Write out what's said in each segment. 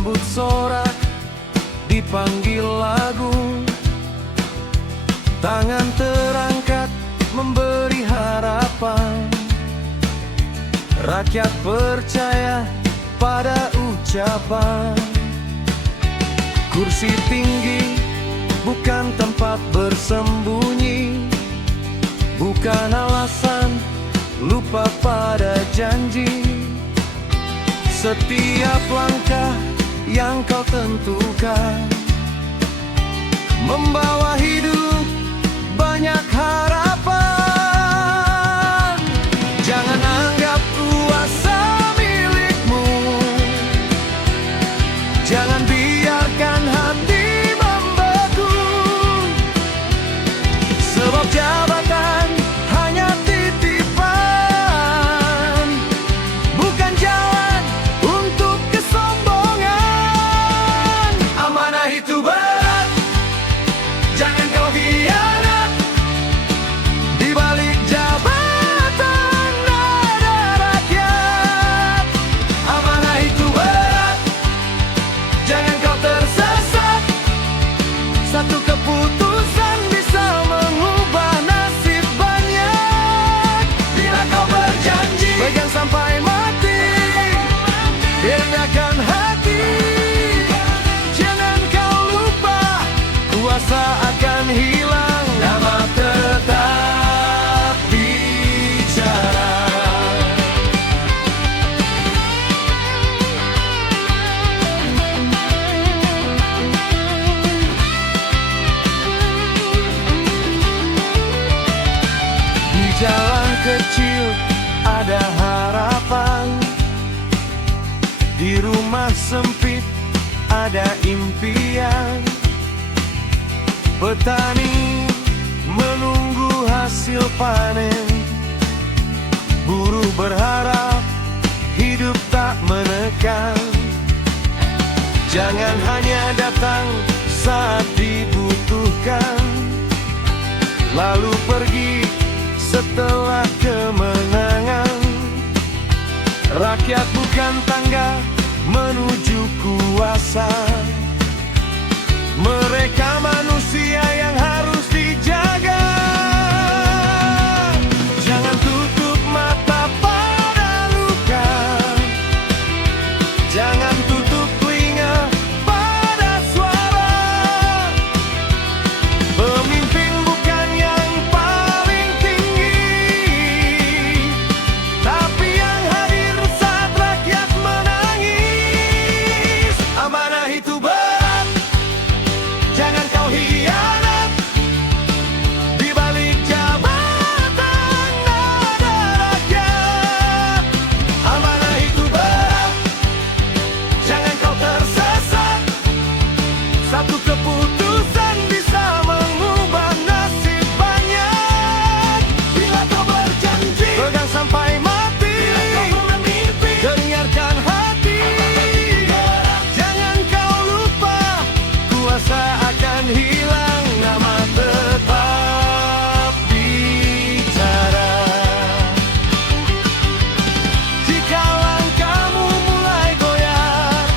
Disambut sorak, dipanggil lagu, tangan terangkat memberi harapan. Rakyat percaya pada ucapan. Kursi tinggi bukan tempat bersembunyi, bukan alasan lupa pada janji. Setiap langkah yang kau tentukan membawa hidup banyak harapan. Jangan anggap kuasa milikmu, jangan biarkan hati membeku. Sebab jabatan hanya titipan, bukan jalan untuk kesombongan. Amanah itu berat, jangan kau hianat. Di balik jabatan ada rakyat. Amanah itu berat, jangan kau tersesat. Satu keputusan bisa mengubah nasib banyak. Bila kau berjanji, pegang sampai mati, dengarkan hati. Jangan kau lupa, kuasa akan hilang, nama tetap bicara. Di jalan kecil ada harapan, di rumah sempit ada impian. Petani menunggu hasil panen, buruh berharap hidup tak menekan. Jangan hanya datang saat dibutuhkan, lalu pergi setelah kemenangan. Rakyat bukan tangga menuju kuasa, mereka manusia yang harus dijaga. Jangan tutup mata pada luka, jangan tutup telinga pada suara. Pemimpin bukan yang paling tinggi, tapi yang hadir saat rakyat menangis. Amanah itu berat, jangan kau hianat. Di balik jabatan ada rakyat. Amanah itu berat, jangan kau tersesat. Satu keputusan bisa mengubah nasib banyak. Bila kau berjanji, pegang sampai mati. Bila kau bermimpi, dengarkan hati. Jangan kau lupa, kuasa akan hilang, nama tetap bicara. Jika langkahmu mulai goyah,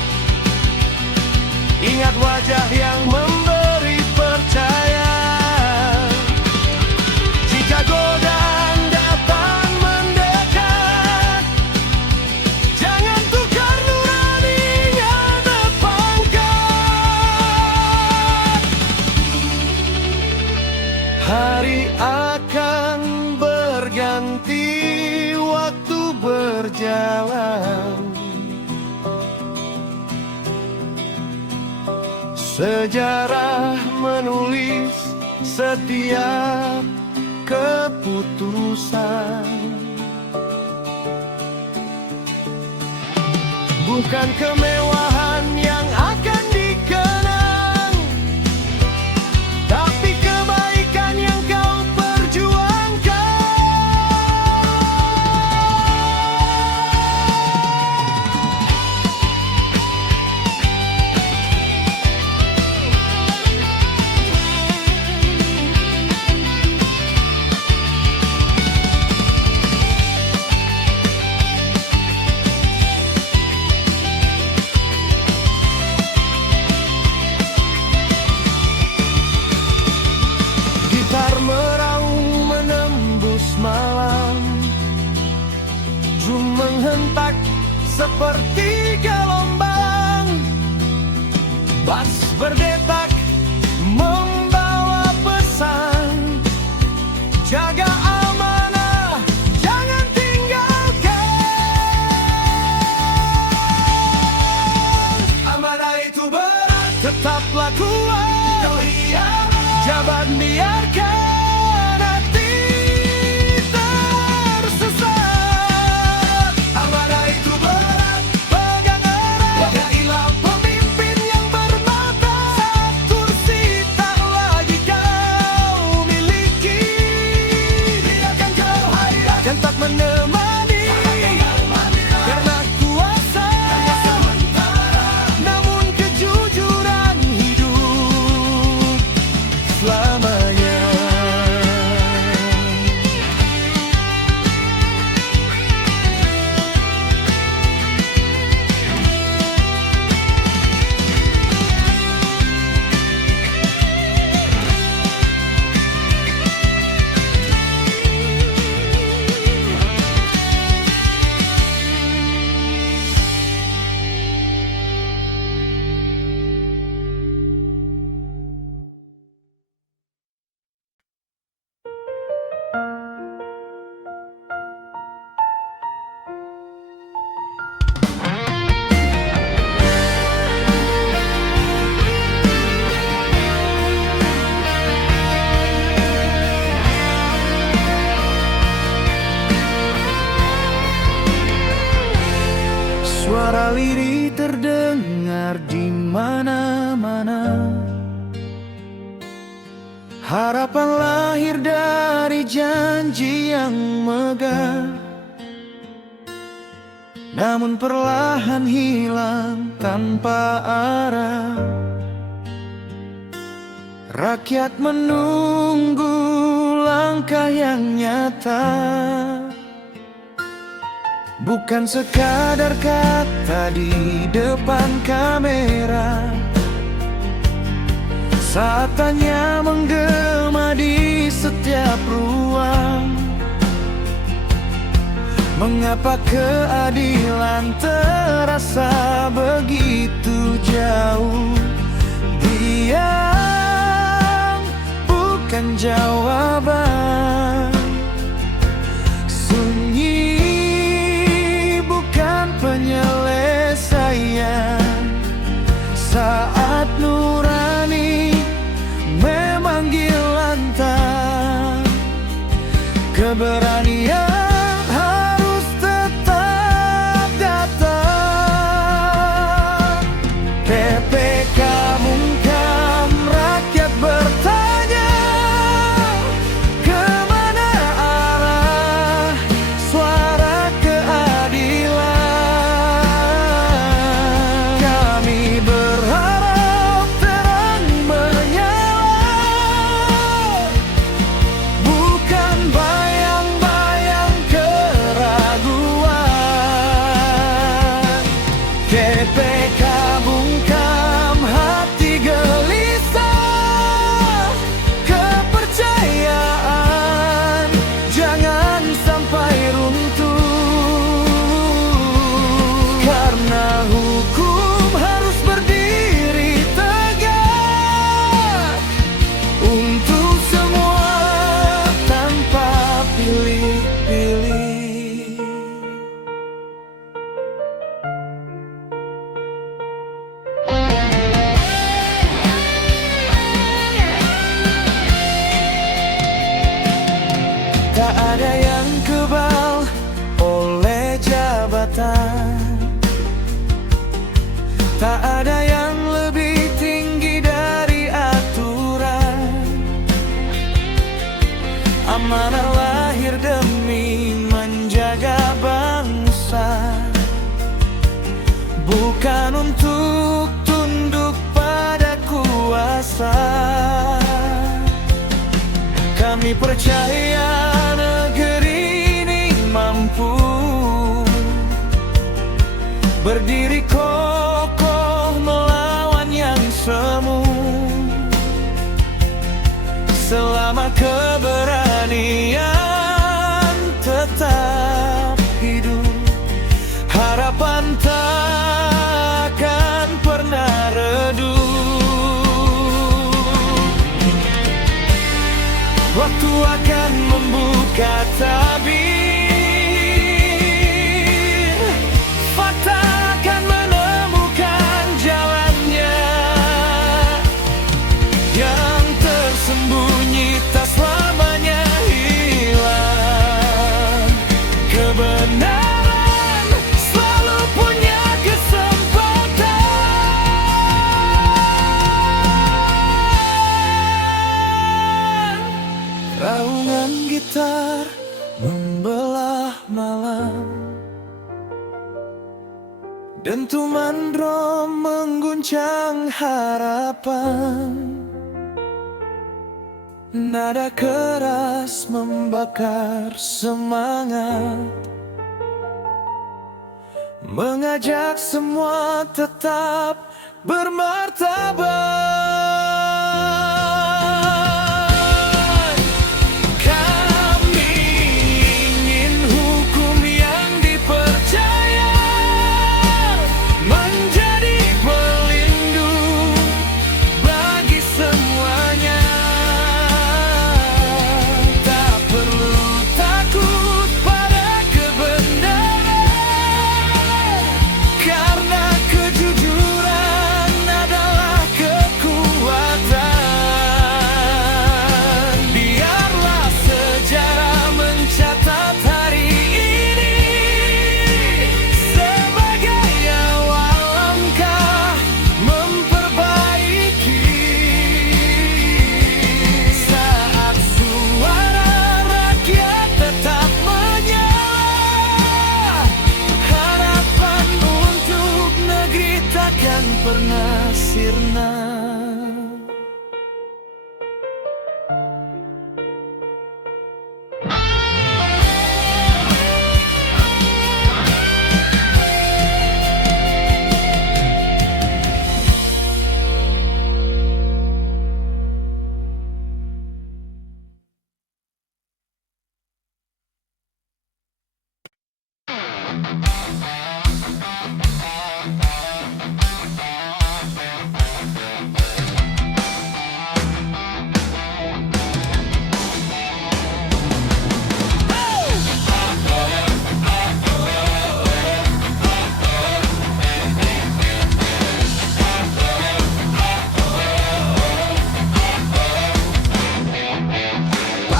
ingat wajah yang memberi percaya. Jika godaan datang mendekat, jangan tukar nuraninya berpangkat. Hari akan berganti, waktu berjalan. Sejarah menulis setiap keputusan. Bukan kemewahan yang akan dikenang, tapi kebaikan yang kau perjuangkan. seperti gelombang. Bas berdetak membawa pesan, jaga amanah, jangan tinggalkan. Amanah itu berat, tetaplah kuat. Jangan biarkan hati tersesat. Amanah itu berat, pegang erat. Jadilah pemimpin yang bermata. Saat kursi tak lagi kau miliki, biarkan kehadiran yang tak menemani. Karena kuasa namun kejujuran hidup selamanya. Suara lirih terdengar di mana-mana. Harapan lahir dari janji yang megah, namun perlahan hilang tanpa arah. Rakyat menunggu langkah yang nyata, bukan sekadar kata di depan kamera. Saat tanya menggema di setiap ruang, mengapa keadilan terasa begitu jauh? Diam bukan jawaban, sunyi penyelesaian. Saat nurani memanggil lantang, keberanian harus tetap datang. PPK bungkam, rakyat bertanya, kemana arah suara keadilan? Tak ada yang kebal oleh jabatan, tak ada yang lebih tinggi dari aturan. Amanah lahir demi menjaga bangsa, bukan untuk tunduk pada kuasa. Kami percaya negeri ini mampu berdiri kokoh melawan yang semu. Selama keberanian tetap hidup, harapan akan membuka tabir. Fakta akan menemukan jalannya. Yang tersembunyi tak selamanya hilang. Kebenaran selalu punya kesempatan. Raungan gitar membelah malam, dentuman drum mengguncang harapan. Nada keras membakar semangat, mengajak semua tetap bermartabat. Kami ingin hukum yang dipercaya menjadi pelindung bagi semuanya. Tak perlu takut pada kebenaran, karena kejujuran adalah kekuatan. Biarlah sejarah mencatat hari ini sebagai awal langkah memperbaiki. Saat suara rakyat tetap menyala, harapan untuk negeri takkan pernah sirna.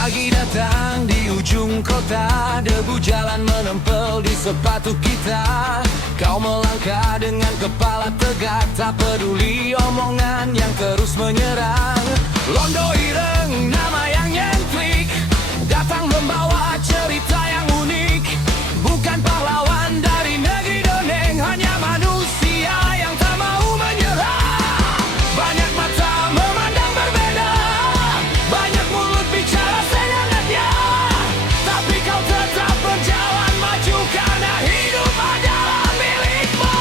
Pagi datang di ujung kota, debu jalan menempel di sepatu kita. Kau melangkah dengan kepala tegak, tak peduli omongan yang terus menyerang. Londo Ireng, nama yang nyentrik, datang membawa cerita yang unik. Bukan pahlawan dari negeri dongeng, hanya manusia yang tak mau menyerah. Banyak mata memandang berbeda, banyak mulut bicara senangannya, tapi kau tetap berjalan maju karena hidup adalah milikmu.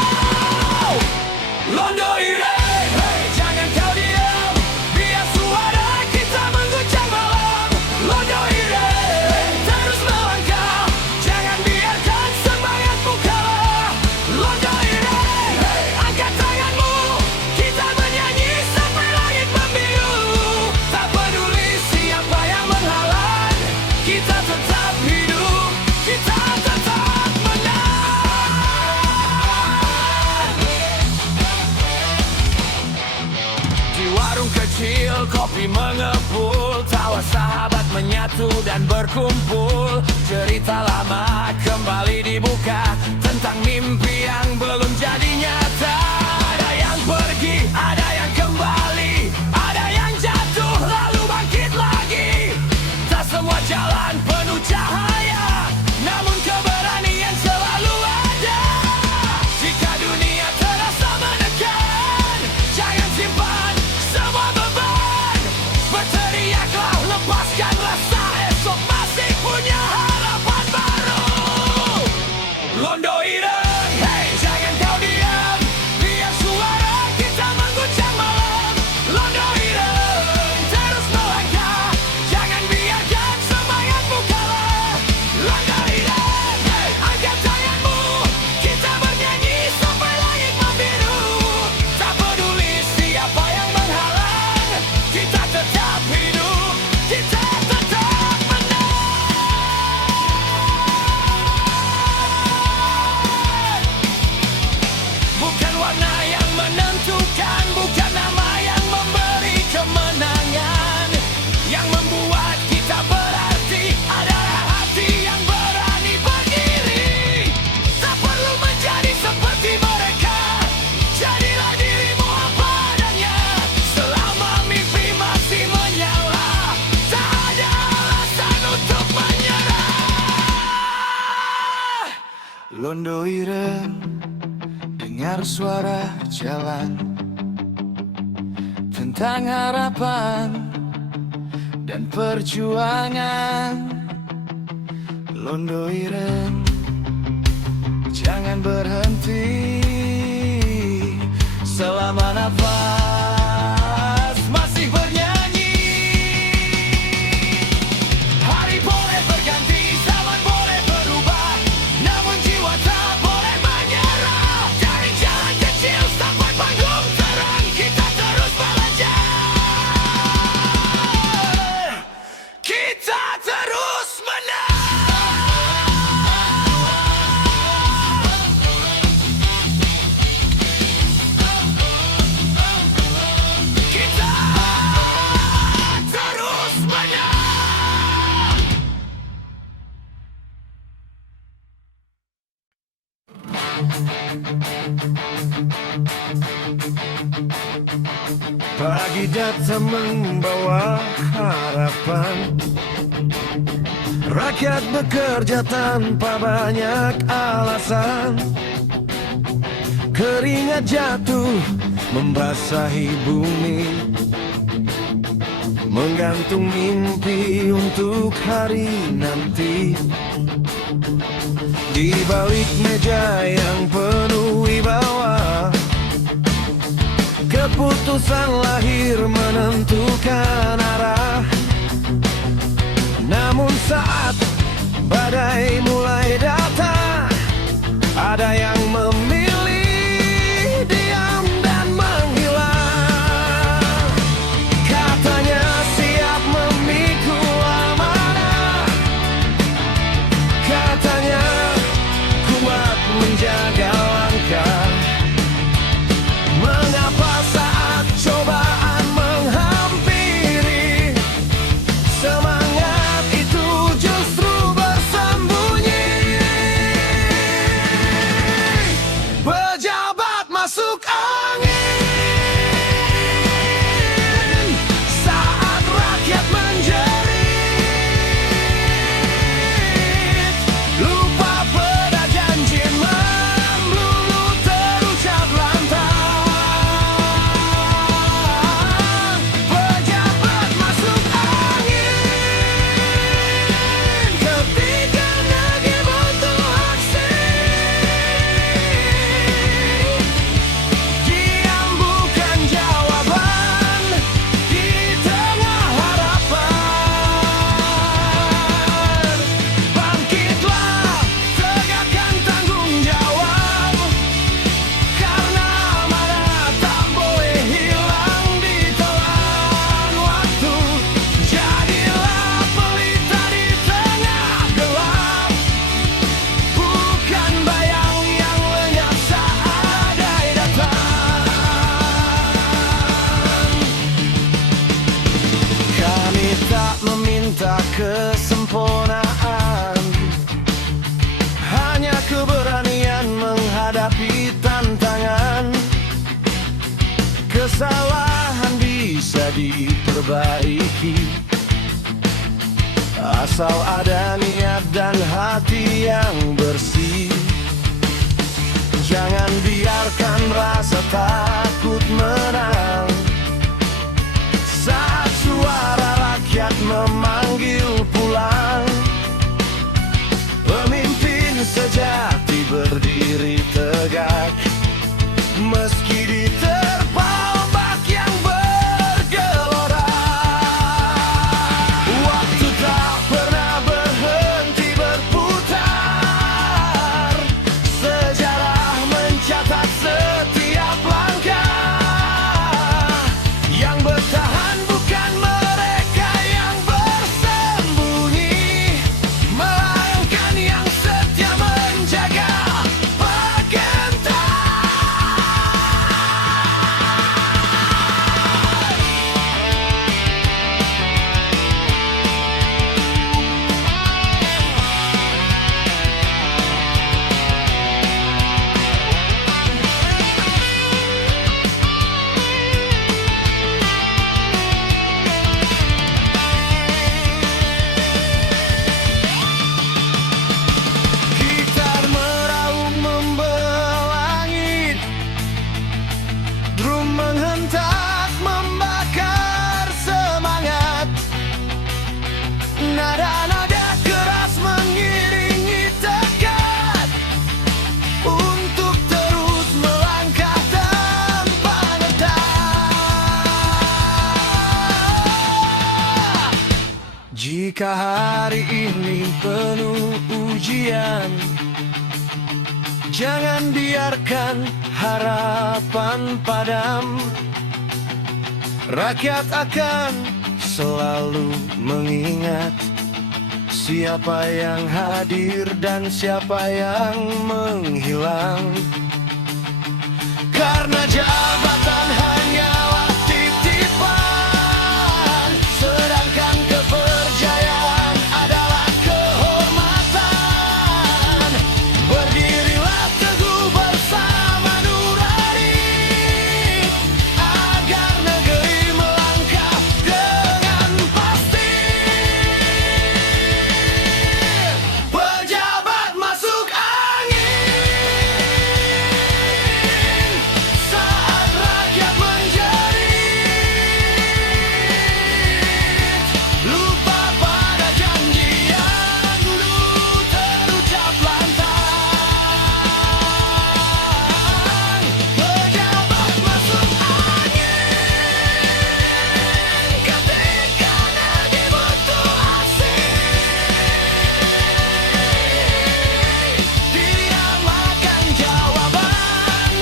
Londo Ireng, hey, jangan kau diam, biar suara kita mengguncang malam. Londo Ireng, terus melangkah, jangan biarkan semangatmu kalah. Londo Ireng, hey, angkat tanganmu, kita bernyanyi sampai langit membiru. Tak peduli siapa yang menghalang, kita tetap hidup, kita tetap menang. Di warung kecil kopi mengepul, tawa sahabat menyatu dan berkumpul. Cerita lama kembali dibuka tentang mimpi yang belum jadi nyata. Ada yang pergi, ada yang kembali, ada yang jatuh lalu bangkit lagi. Tak semua jalan penuh cahaya, namun keberanian selalu ada. Jika dunia terasa menekan, jangan simpan semua beban. Berteriaklah, lepaskan rasa, esok masih punya harapan baru. Londo Ireng, hey, jangan kau diam, Londo ireng, dengar suara jalan tentang harapan dan perjuangan. Londo ireng, jangan berhenti selama nafas masih bernyanyi. Hari boleh berganti, zaman boleh berubah, namun jiwa tak boleh menyerah. Dari jalan kecil sampai panggung terang, kita terus belajar, kita terus menang. Pagi datang membawa harapan, rakyat bekerja tanpa banyak alasan. Keringat jatuh membasahi bumi, menggantung mimpi untuk hari nanti. Di balik meja yang penuh wibawa, keputusan lahir menentukan arah. Namun saat badai mulai datang, ada yang memilih diam dan menghilang. Katanya siap memikul amanah, katanya kuat menjaga langkah. Mengapa saat cobaan menghampiri, semangat itu justru bersembunyi? Pejabat masuk angin saat rakyat menjerit, lupa pada janji melulu terucap lantang. Pejabat masuk angin ketika negeri butuh aksi. Diam bukan jawaban di tengah harapan. Bangkitlah, tegakkan tanggung jawab, karena amanah tak boleh hilang ditelan waktu. Jadilah pelita di tengah gelap, bukan bayang yang lenyap saat badai datang. Kami tak meminta kesempurnaan, hanya keberanian menghadapi tantangan. Kesalahan bisa diperbaiki, asal ada niat dan hati yang bersih. Jangan biarkan rasa takut menang saat suara rakyat memanggil pulang. Pemimpin sejati berdiri tegak meski diterpa ombak yang bergelora. Waktu tak pernah berhenti berputar, sejarah mencatat setiap langkah. Yang bertahan bukan mereka yang bersembunyi, melainkan yang setia menjaga perkentan. Jika hari ini penuh ujian, jangan biarkan harapan padam. Rakyat akan selalu mengingat siapa yang hadir dan siapa yang menghilang. Karena jabatan hanyalah titipan, sedangkan kepercayaan adalah kehormatan. Berdirilah teguh bersama nurani, agar negeri melangkah dengan pasti. Pejabat masuk angin saat rakyat menjerit, lupa pada janji yang dulu terucap lantang. Pejabat masuk angin ketika negeri butuh aksi. Diamakan jawaban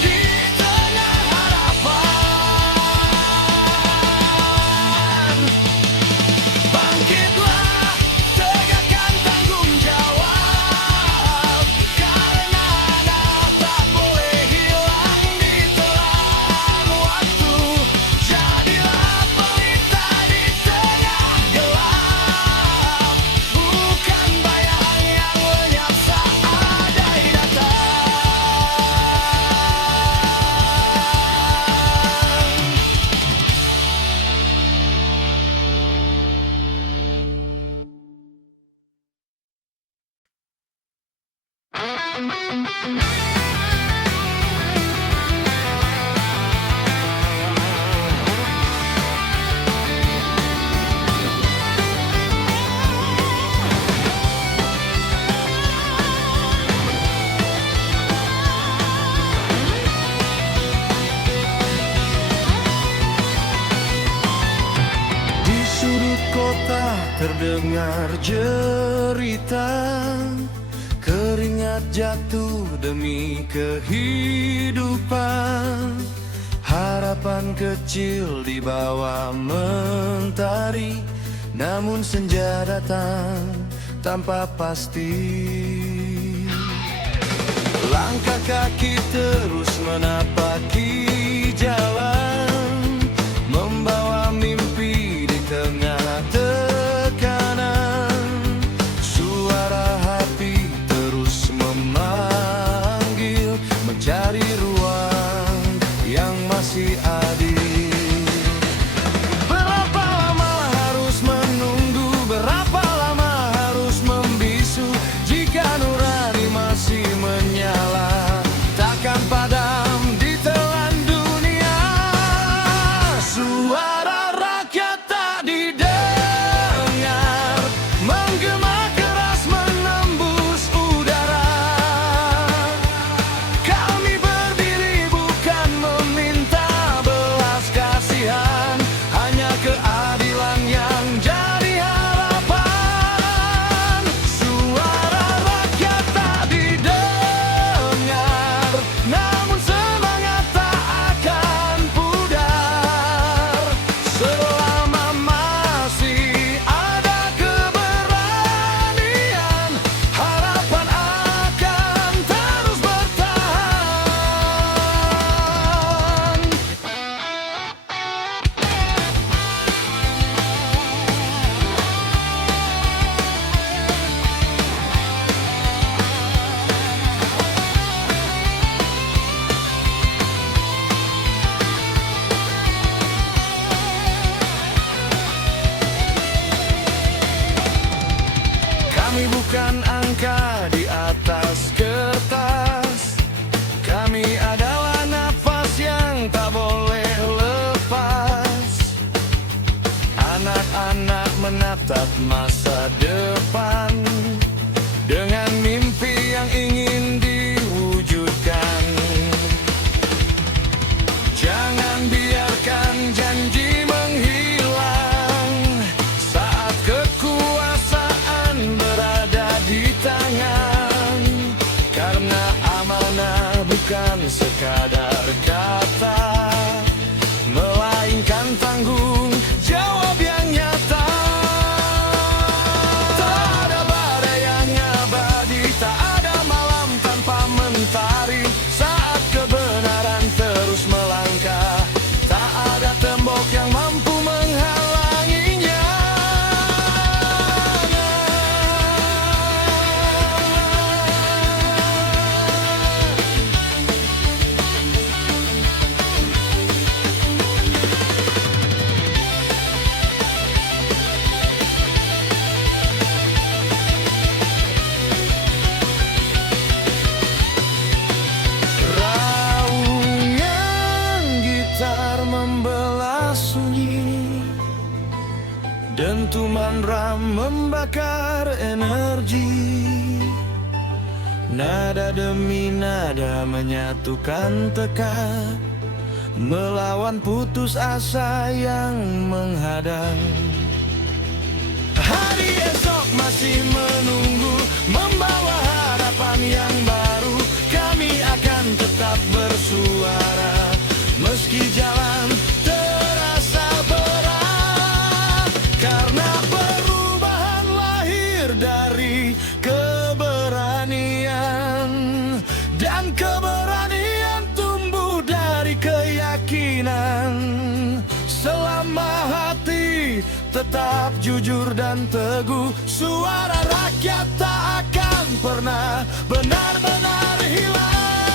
di tengah harapan. Bangkitlah, tegakkan tanggung jawab, karena anak tak boleh hilang di telan waktu. Jadilah pelita di tengah gelap, bukan bayang yang lenyap saat badai datang. Di sudut kota terdengar jerita, keringat jatuh demi kehidupan. Harapan kecil di bawah mentari, namun senja datang tanpa pasti. Langkah kaki terus menapaki jalan, membawa mimpi di tengah tekanan. Suara hati terus memanggil, mencari ruang yang masih adil. Berapa lama harus menunggu, berapa lama harus membisu? Jika nurani masih menyala, takkan padam ditelan dunia. Suara rakyat tak didengar, menggema keras menembus udara. Kami berdiri bukan meminta belas kasihan, hanya keadilan yang jadi harapan. Suara rakyat tak didengar, namun semangat tak akan pudar. Selama masih ada keberanian, harapan akan terus bertahan. Kami bukan angka di atas kertas, kami adalah nafas yang tak boleh lepas. Anak-anak menatap masa depan dengan mimpi yang ingin diwujudkan. Jangan biarkan janji menghilang saat kekuatan sekadar kata, melainkan tanggung jawab yang nyata. Tak ada badai yang abadi, tak ada malam tanpa mentari. Saat kebenaran terus melangkah, tak ada tembok yang mampu menghalanginya. Membelah sunyi, dentuman drum membakar energi. Nada demi nada menyatukan tekad, melawan putus asa yang menghadang. Hari esok masih menunggu, membawa harapan yang baru. Kami akan tetap bersuara meski jalan terasa berat, karena perubahan lahir dari keberanian, dan keberanian tumbuh dari keyakinan. Selama hati tetap jujur dan teguh, suara rakyat tak akan pernah benar-benar hilang.